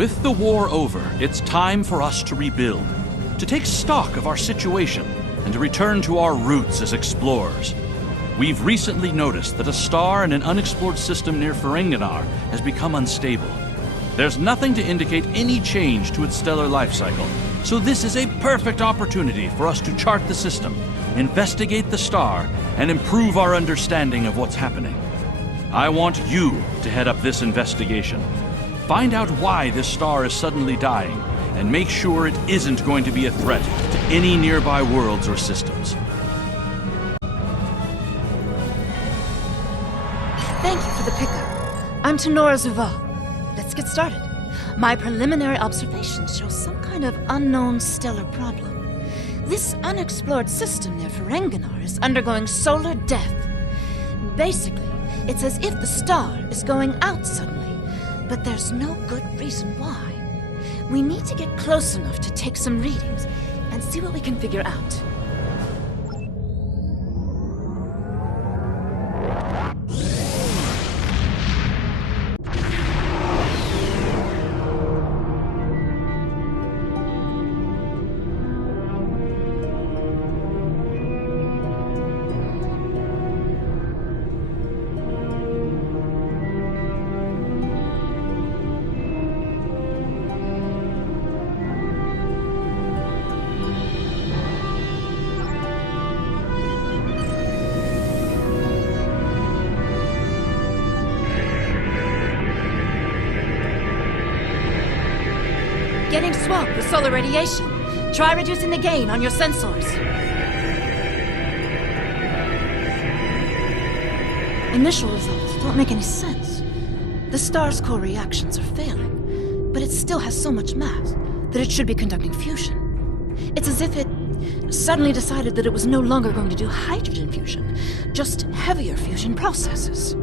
With the war over, it's time for us to rebuild, to take stock of our situation, and to return to our roots as explorers. We've recently noticed that a star in an unexplored system near Ferenginar has become unstable. There's nothing to indicate any change to its stellar life cycle, so this is a perfect opportunity for us to chart the system, investigate the star, and improve our understanding of what's happening. I want you to head up this investigation. Find out why this star is suddenly dying, and make sure it isn't going to be a threat to any nearby worlds or systems. Thank you for the pickup. I'm Tenora Zuval. Let's get started. My preliminary observations show some kind of unknown stellar problem. This unexplored system near Ferenginar is undergoing solar death. Basically, it's as if the star is going out suddenly, but there's no good reason why. We need to get close enough to take some readings and see what we can figure out. Getting swamped with solar radiation. Try reducing the gain on your sensors. Initial results don't make any sense. The star's core reactions are failing, but it still has so much mass that it should be conducting fusion. It's as if it suddenly decided that it was no longer going to do hydrogen fusion, just heavier fusion processes.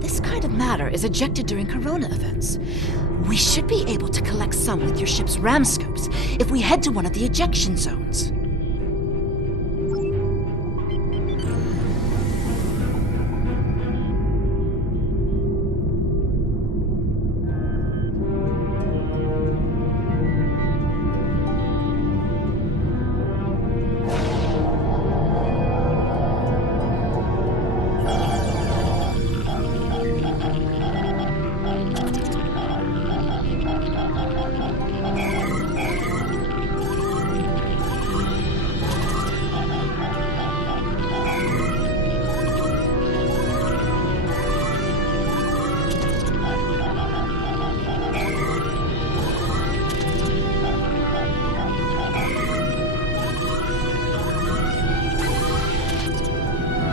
This kind of matter is ejected during corona events. We should be able to collect some with your ship's ram scopes if we head to one of the ejection zones.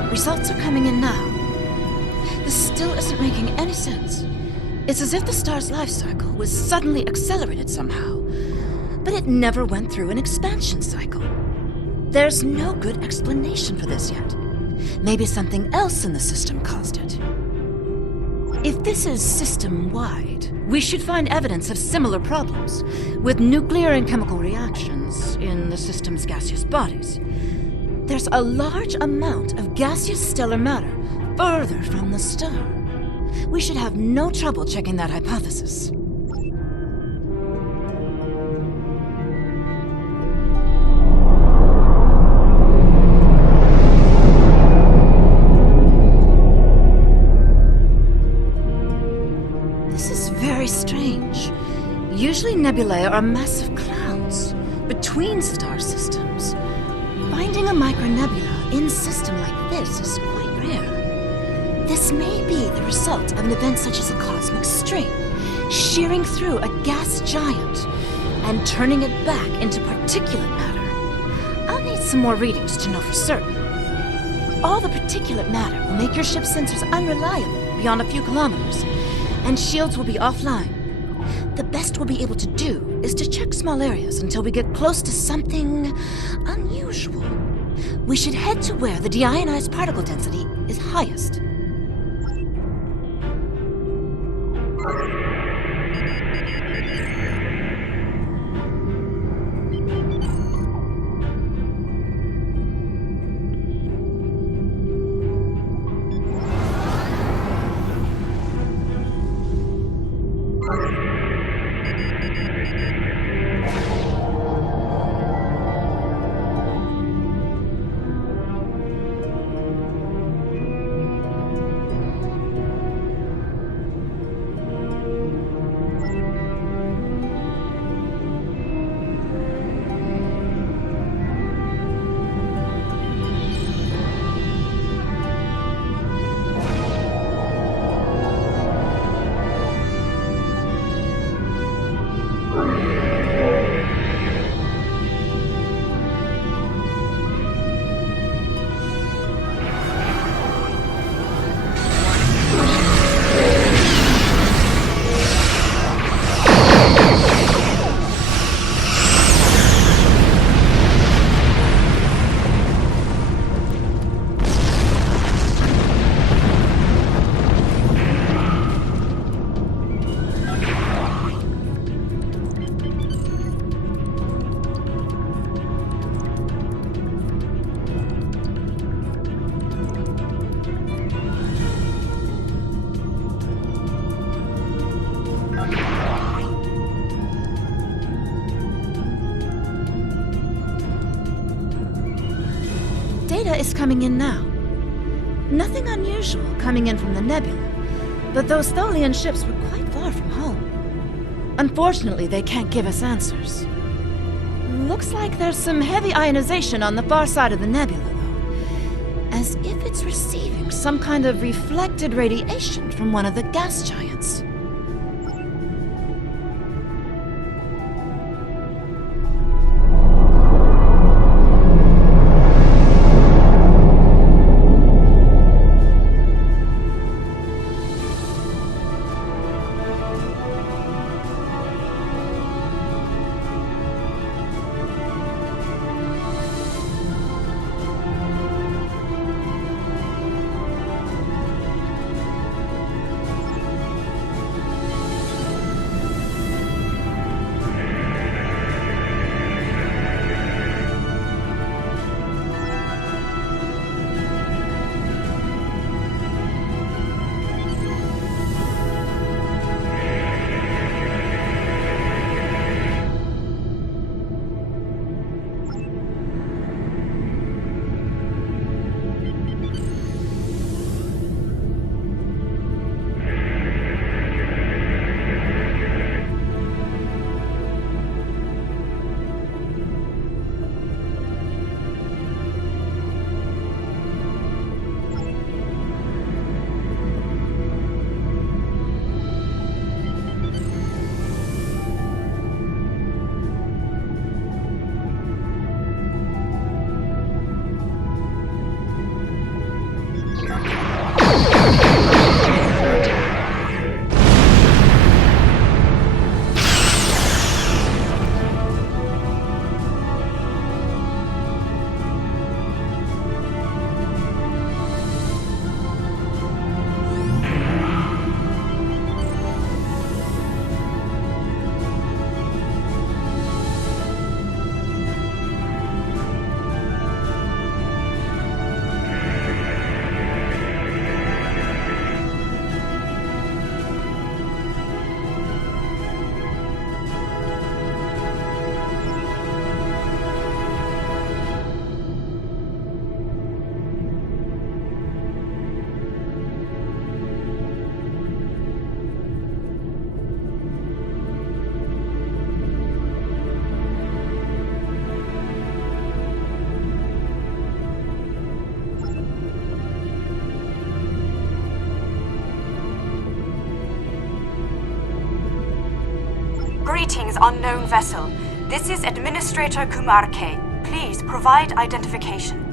Results are coming in now. This still isn't making any sense. It's as if the star's life cycle was suddenly accelerated somehow, but it never went through an expansion cycle. There's no good explanation for this yet. Maybe something else in the system caused it. If this is system-wide, we should find evidence of similar problems, with nuclear and chemical reactions in the system's gaseous bodies. There's a large amount of gaseous stellar matter further from the star. We should have no trouble checking that hypothesis. This is very strange. Usually nebulae are massive clouds between star systems. Finding a micronebula in a system like this is quite rare. This may be the result of an event such as a cosmic string, shearing through a gas giant and turning it back into particulate matter. I'll need some more readings to know for certain. All the particulate matter will make your ship's sensors unreliable beyond a few kilometers, and shields will be offline. The best we'll be able to do is to check small areas until we get close to something unusual. We should head to where the deionized particle density is highest. Data is coming in now. Nothing unusual coming in from the nebula, but those Tholian ships were quite far from home. Unfortunately, they can't give us answers. Looks like there's some heavy ionization on the far side of the nebula, though. As if it's receiving some kind of reflected radiation from one of the gas giants. Greetings, unknown vessel. This is Administrator Kumar K. Please provide identification.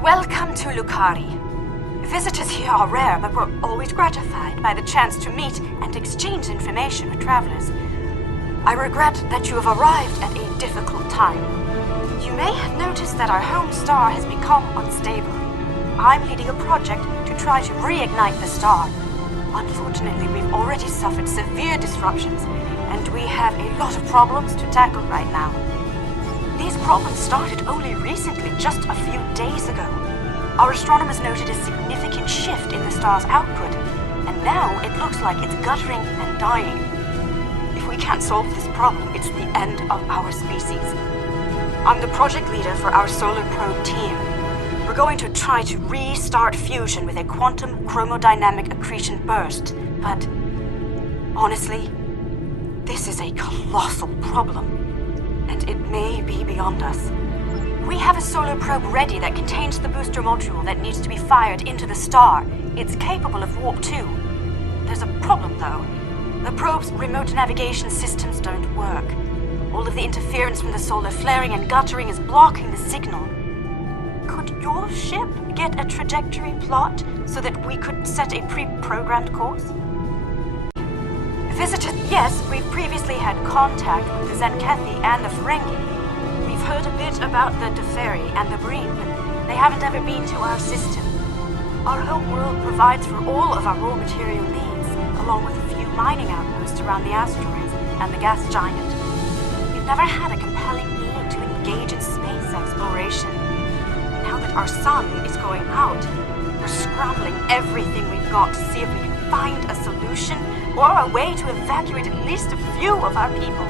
Welcome to Lukari. Visitors here are rare, but we're always gratified by the chance to meet and exchange information with travelers. I regret that you have arrived at a difficult time. You may have noticed that our home star has become unstable. I'm leading a project to try to reignite the star. Unfortunately, we've already suffered severe disruptions, and we have a lot of problems to tackle right now. These problems started only recently, just a few days ago. Our astronomers noted a significant shift in the star's output, and now it looks like it's guttering and dying. If we can't solve this problem, it's the end of our species. I'm the project leader for our solar probe team. We're going to try to restart fusion with a quantum chromodynamic accretion burst, but honestly, this is a colossal problem, and it may be beyond us. We have a solar probe ready that contains the booster module that needs to be fired into the star. It's capable of warp 2. There's a problem, though. The probe's remote navigation systems don't work. All of the interference from the solar flaring and guttering is blocking the signal. Could your ship get a trajectory plot so that we could set a pre-programmed course? Visitors, yes, we've previously had contact with the Zenkethi and the Ferengi. We've heard a bit about the Deferi and the Breen, but they haven't ever been to our system. Our home world provides for all of our raw material needs, along with a few mining outposts around the asteroids and the gas giant. We've never had a compelling need to engage in space exploration. Now that our sun is going out, we're scrambling everything we've got to see if we can find a solution or a way to evacuate at least a few of our people.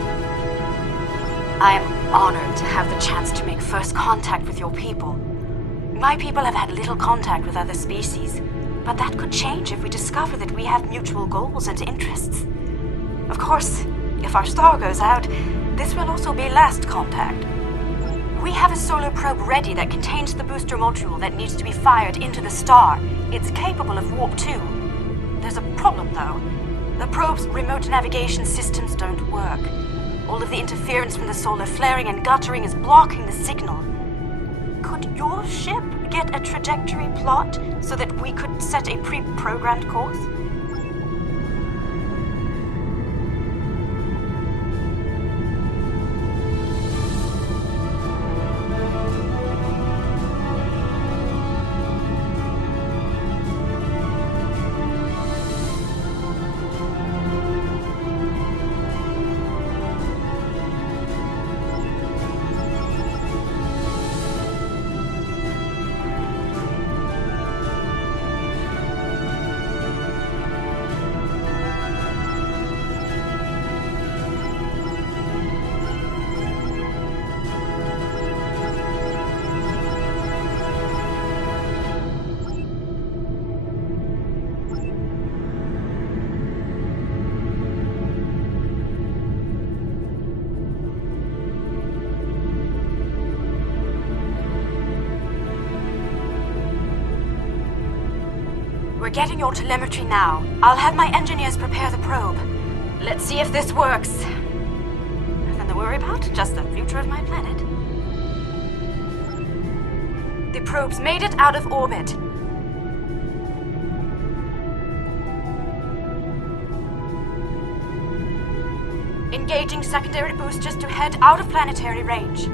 I am honored to have the chance to make first contact with your people. My people have had little contact with other species, but that could change if we discover that we have mutual goals and interests. Of course, if our star goes out, this will also be last contact. We have a solar probe ready that contains the booster module that needs to be fired into the star. It's capable of warp 2. There's a problem, though. The probe's remote navigation systems don't work. All of the interference from the solar flaring and guttering is blocking the signal. Could your ship get a trajectory plot so that we could set a pre-programmed course? We're getting your telemetry now. I'll have my engineers prepare the probe. Let's see if this works. Nothing to worry about, just the future of my planet. The probe's made it out of orbit. Engaging secondary boosters to head out of planetary range.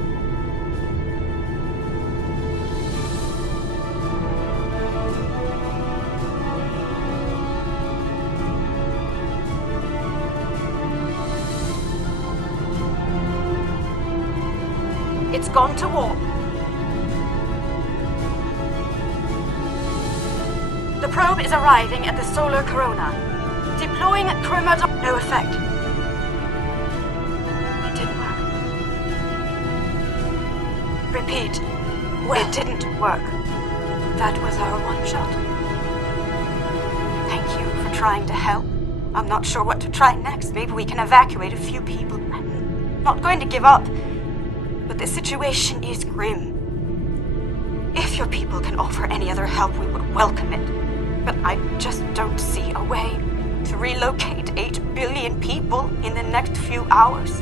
It's gone to warp. The probe is arriving at the solar corona. Deploying chromodynamic. No effect. It didn't work. Repeat. Well, it didn't work. That was our one shot. Thank you for trying to help. I'm not sure what to try next. Maybe we can evacuate a few people. I'm not going to give up. But the situation is grim. If your people can offer any other help, we would welcome it. But I just don't see a way to relocate 8 billion people in the next few hours.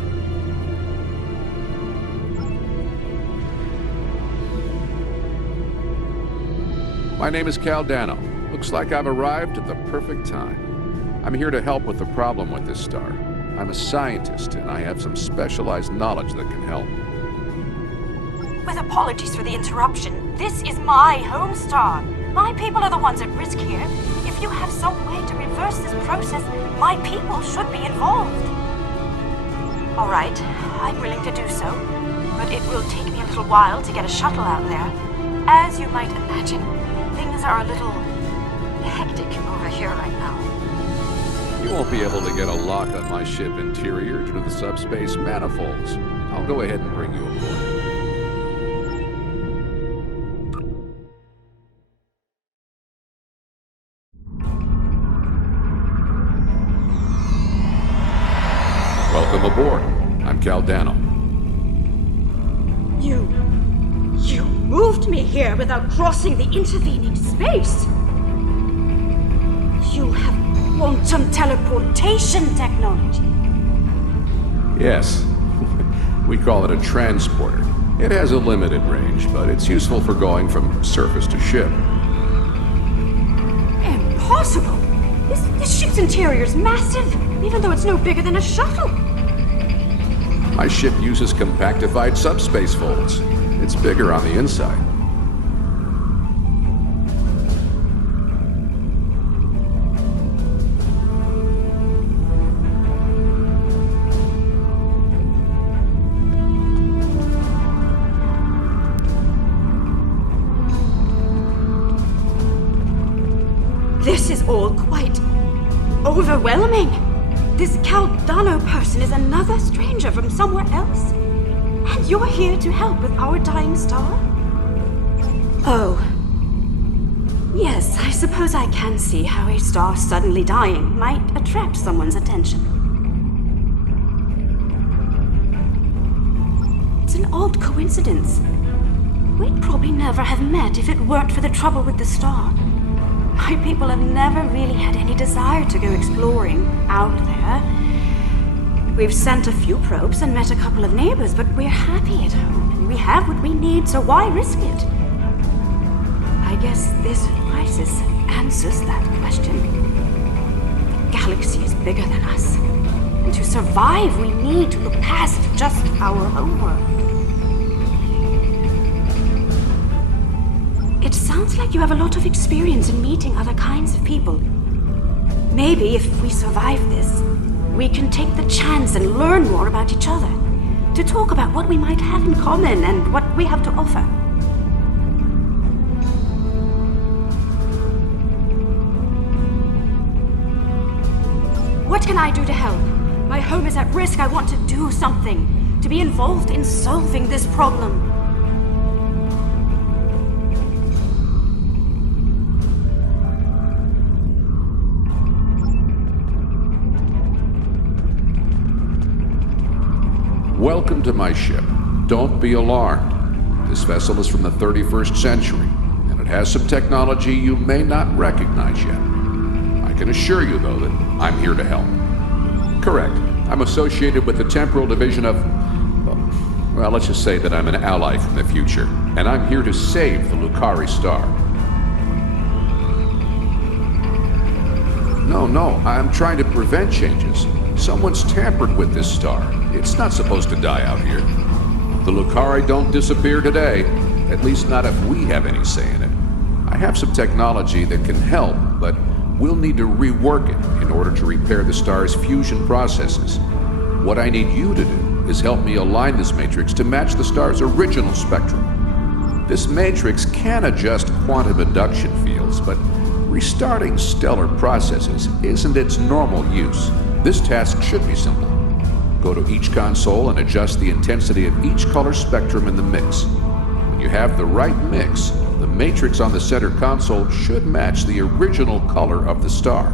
My name is Caldano. Looks like I've arrived at the perfect time. I'm here to help with the problem with this star. I'm a scientist, and I have some specialized knowledge that can help. With apologies for the interruption, this is my home star. My people are the ones at risk here. If you have some way to reverse this process, my people should be involved. All right, I'm willing to do so, but it will take me a little while to get a shuttle out there. As you might imagine, things are a little hectic over here right now. You won't be able to get a lock on my ship interior due to the subspace manifolds. I'll go ahead and bring you aboard. Welcome aboard. I'm Caldano. You moved me here without crossing the intervening space. You have quantum teleportation technology. Yes. We call it a transporter. It has a limited range, but it's useful for going from surface to ship. Impossible! This ship's interior is massive, even though it's no bigger than a shuttle. My ship uses compactified subspace folds. It's bigger on the inside. This is all quite overwhelming. This Caldano person is another stranger from somewhere else. And you're here to help with our dying star? Oh. Yes, I suppose I can see how a star suddenly dying might attract someone's attention. It's an odd coincidence. We'd probably never have met if it weren't for the trouble with the star. My people have never really had any desire to go exploring out there. We've sent a few probes and met a couple of neighbors, but we're happy at home, and we have what we need, so why risk it? I guess this crisis answers that question. The galaxy is bigger than us, and to survive, we need to look past just our homeworld. It sounds like you have a lot of experience in meeting other kinds of people. Maybe if we survive this, we can take the chance and learn more about each other, to talk about what we might have in common and what we have to offer. What can I do to help? My home is at risk. I want to do something, to be involved in solving this problem. Welcome to my ship. Don't be alarmed. This vessel is from the 31st century, and it has some technology you may not recognize yet. I can assure you, though, that I'm here to help. Correct. I'm associated with the temporal division of... well, let's just say that I'm an ally from the future, and I'm here to save the Lucari star. No, I'm trying to prevent changes. Someone's tampered with this star. It's not supposed to die out here. The Lucari don't disappear today, at least not if we have any say in it. I have some technology that can help, but we'll need to rework it in order to repair the star's fusion processes. What I need you to do is help me align this matrix to match the star's original spectrum. This matrix can adjust quantum induction fields, but restarting stellar processes isn't its normal use. This task should be simple. Go to each console and adjust the intensity of each color spectrum in the mix. When you have the right mix, the matrix on the center console should match the original color of the star.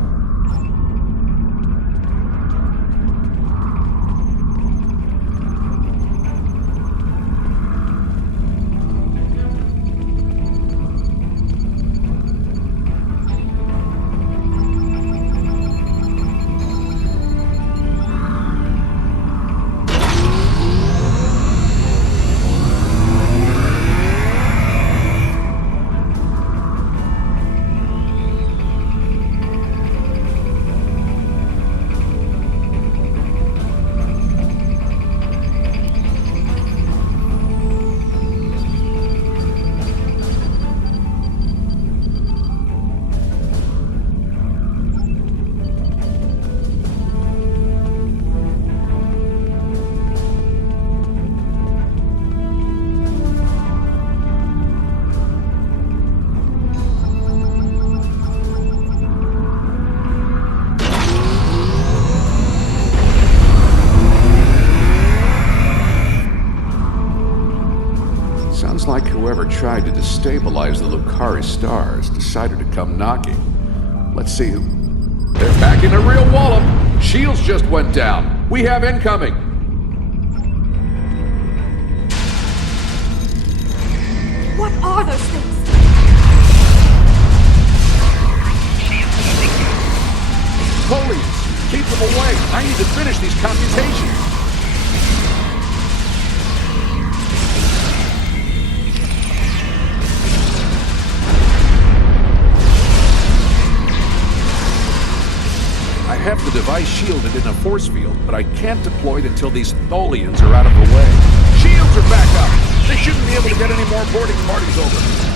whoever tried to destabilize the Lucari stars decided to come knocking. Let's see who... They're packing a real wallop! Shields just went down! We have incoming! What are those things? Police! Keep them away! I need to finish these computations! I have the device shielded in a force field, but I can't deploy it until these Tholians are out of the way. Shields are back up! They shouldn't be able to get any more boarding parties over.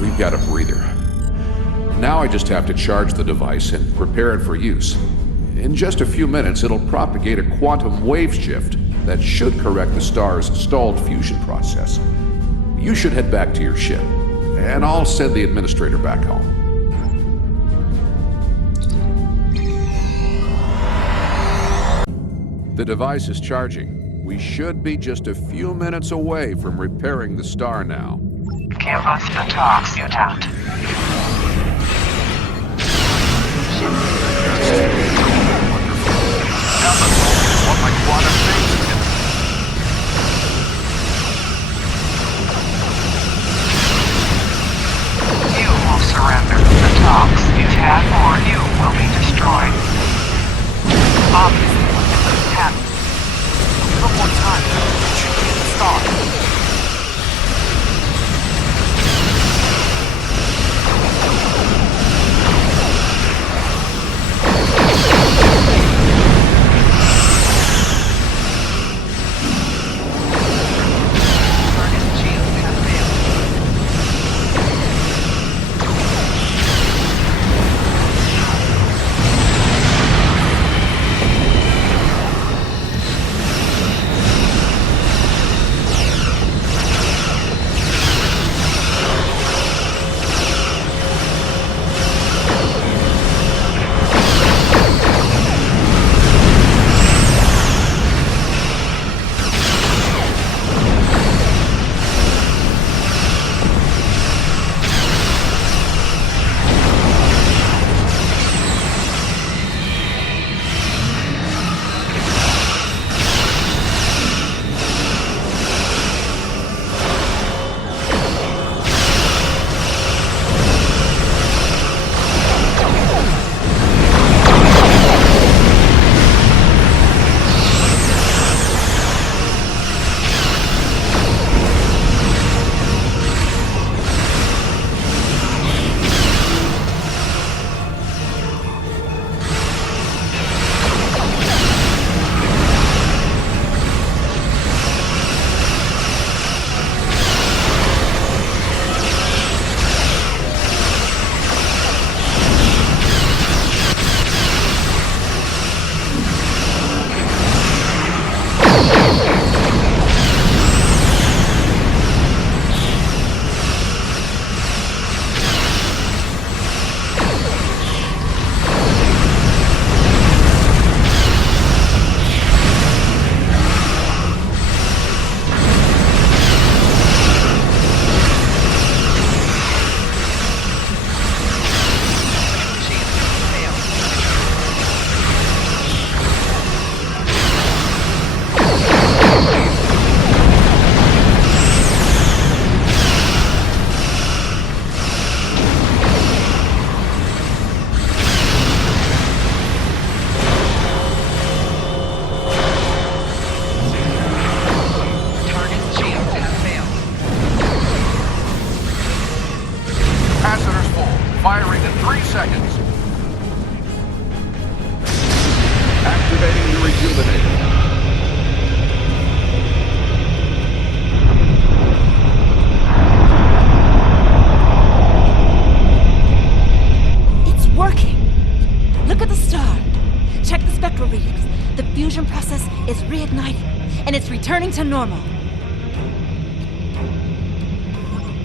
We've got a breather. Now I just have to charge the device and prepare it for use. In just a few minutes, it'll propagate a quantum wave shift that should correct the star's stalled fusion process. You should head back to your ship, and I'll send the administrator back home. The device is charging. We should be just a few minutes away from repairing the star now. Give us the talks, mutant. Want my quantum phase? You will surrender the talks, mutant, or you will be destroyed. Obviously, it happens. Give them more time. You should get the star. Firing in 3 seconds. Activating the rejuvenator. It's working. Look at the star. Check the spectral readings. The and it's returning to normal.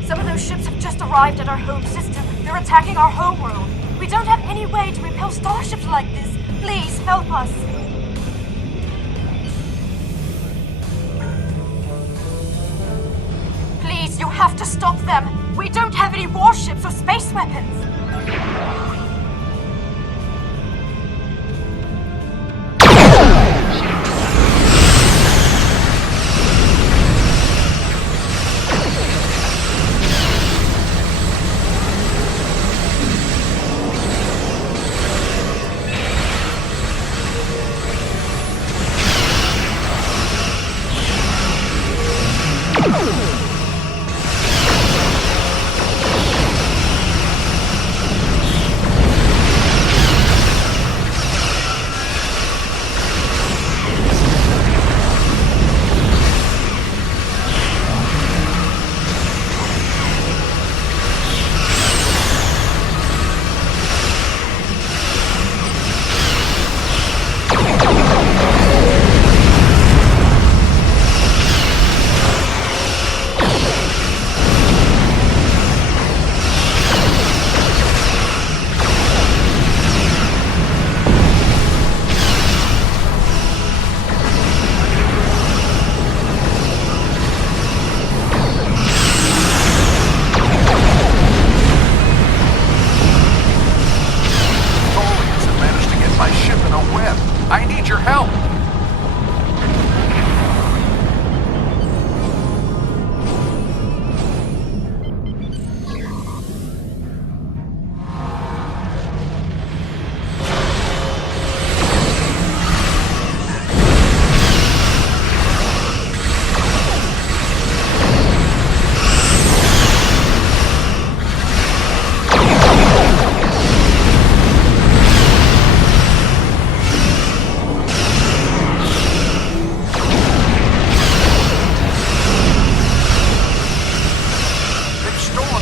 Some of those ships have just arrived at our home system. They're attacking our homeworld. We don't have any way to repel starships like this. Please, help us. Please, you have to stop them. We don't have any warships or space weapons. I need your help!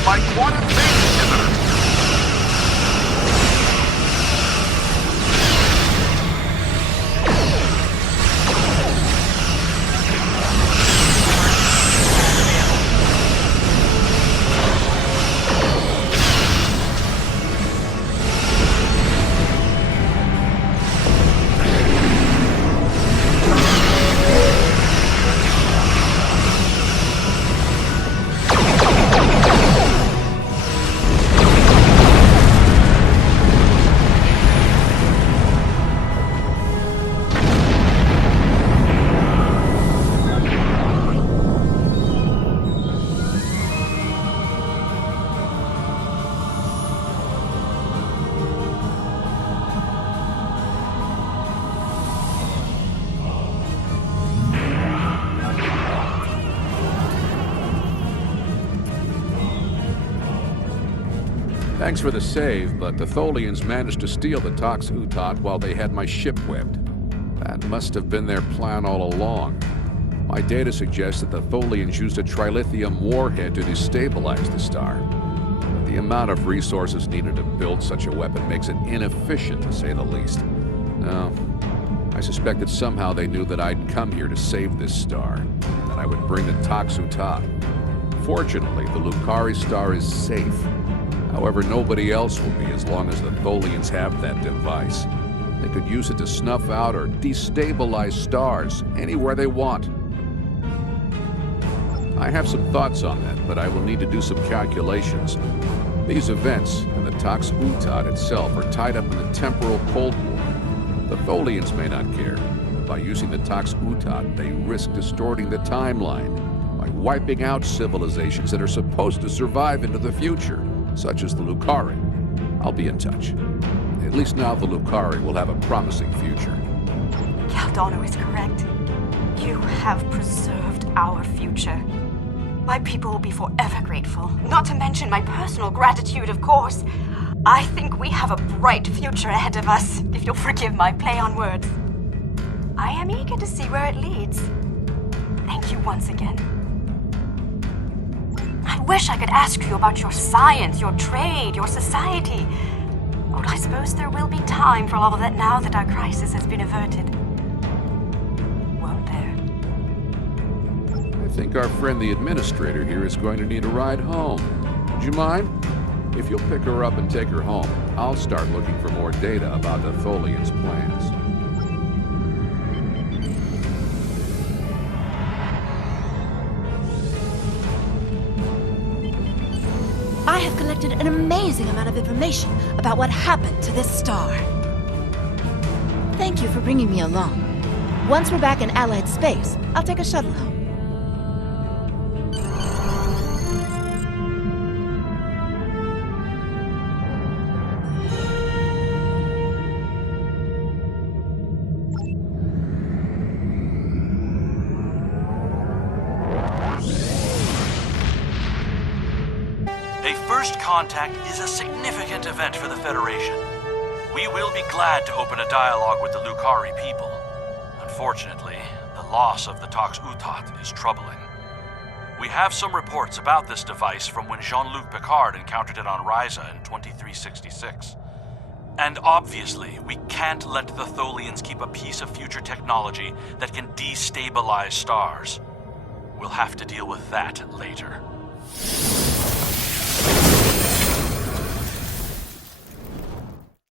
My quantum phase inhibitor! Thanks for the save, but the Tholians managed to steal the Tox Utot while they had my ship webbed. That must have been their plan all along. My data suggests that the Tholians used a trilithium warhead to destabilize the star. But the amount of resources needed to build such a weapon makes it inefficient, to say the least. No, I suspect that somehow they knew that I'd come here to save this star, and that I would bring the Tox Utot. Fortunately, the Lucari star is safe. However, nobody else will be as long as the Tholians have that device. They could use it to snuff out or destabilize stars anywhere they want. I have some thoughts on that, but I will need to do some calculations. These events and the Tox Utot itself are tied up in the temporal Cold War. The Tholians may not care, but by using the Tox Utot, they risk distorting the timeline by wiping out civilizations that are supposed to survive into the future, such as the Lucari. I'll be in touch. At least now the Lucari will have a promising future. Caldano is correct. You have preserved our future. My people will be forever grateful, not to mention my personal gratitude, of course. I think we have a bright future ahead of us, if you'll forgive my play on words. I am eager to see where it leads. Thank you once again. I wish I could ask you about your science, your trade, your society. But I suppose there will be time for all of that now that our crisis has been averted. Won't there? think our friend the administrator here is going to need a ride home. Would you mind? If you'll pick her up and take her home, I'll start looking for more data about the Tholians' plans. I have collected an amazing amount of information about what happened to this star. Thank you for bringing me along. Once we're back in Allied space, I'll take a shuttle home. A first contact is a significant event for the Federation. We will be glad to open a dialogue with the Lucari people. Unfortunately, the loss of the Tox Utat is troubling. We have some reports about this device from when Jean-Luc Picard encountered it on Ryza in 2366. And obviously, we can't let the Tholians keep a piece of future technology that can destabilize stars. We'll have to deal with that later.